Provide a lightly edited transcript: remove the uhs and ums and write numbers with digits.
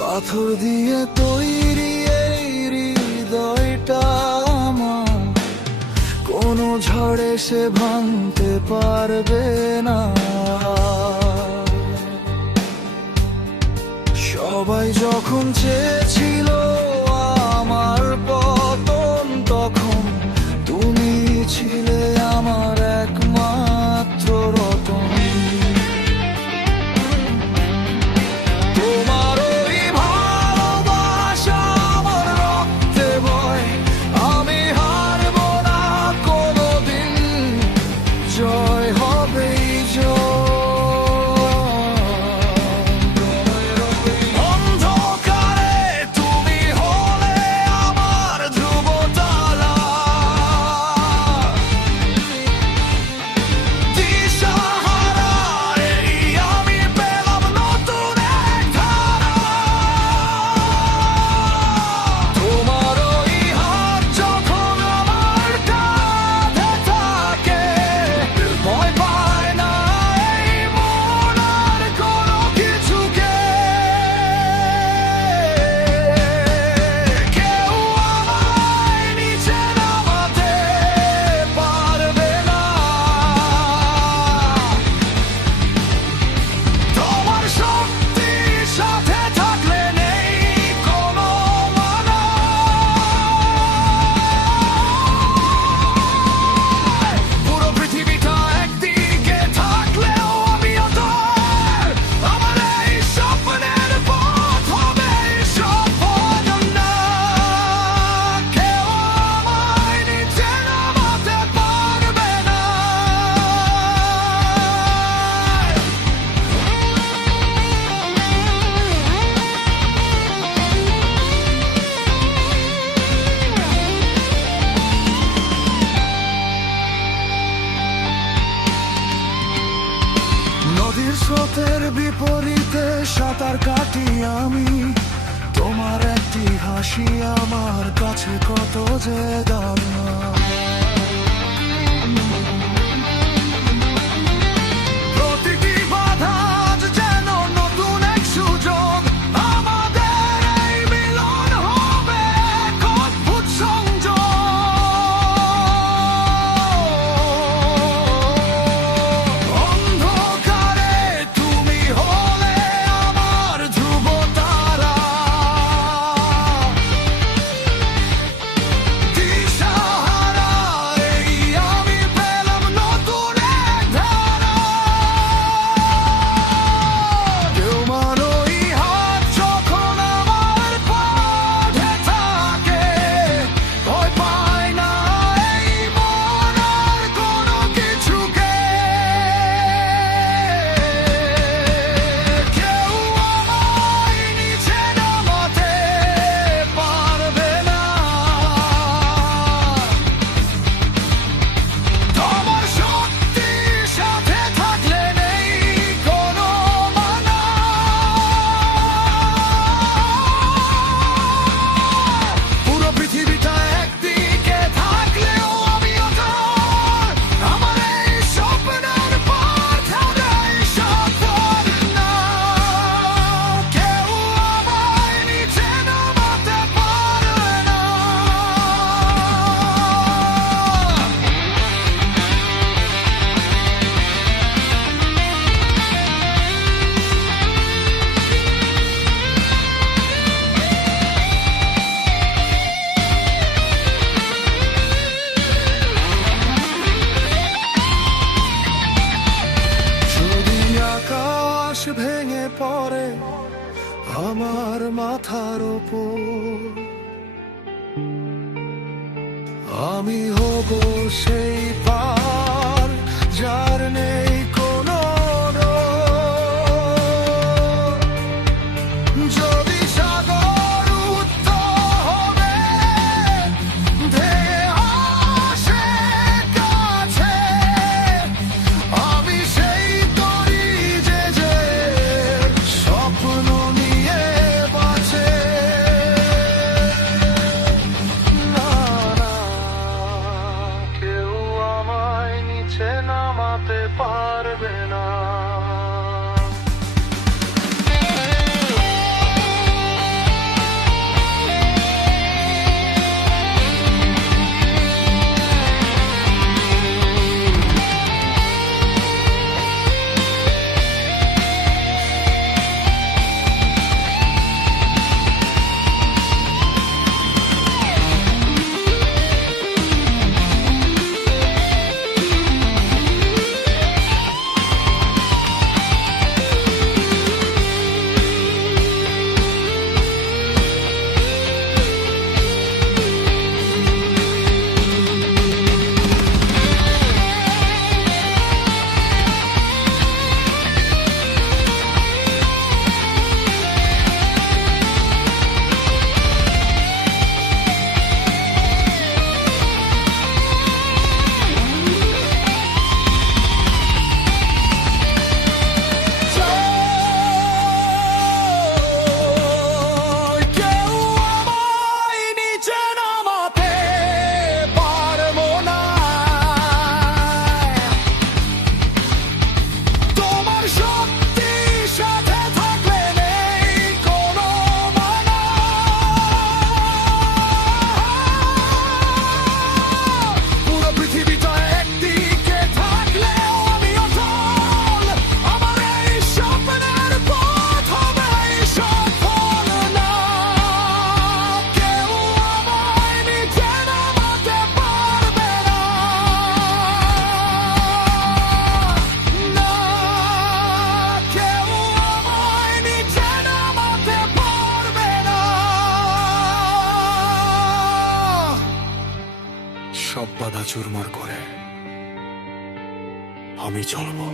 পাথর দিয়ে তৈরি এই হৃদয়টা আমার, কোনো ঝড়ে সে ভাঙতে পারবে না। সবাই যখন চেয়েছিল আমার পতন, তখন তুমি ছিলে আমার একমাত্র রতন। তোমার ওই ভালোবাসা আমার রক্তে বয়, আমি হারব না কোনোদিন, জয় হবেই জয়। নদীর স্রোতের বিপরীতে সাঁতার কাটি আমি, তোমার একটি হাসি আমার কাছে কত যে দামি। প্রতিটি বাধা যেন নতুন এক সুযোগ, আমাদের এই মিলন হবে এক অদ্ভুত সংযোগ। ভেঙে পড়ে আমার মাথার ওপর, আমি হব সেই পার যার নেই কোনো ডর। যদি সাগর উত্তর হবে ধেয়ে আসে কাছে, আমি সেই তরি যে স্বপ্ন নিয়ে বাঁচে। না না, কেউ আমার সব বাধা চুরমার করে আমি চলবো।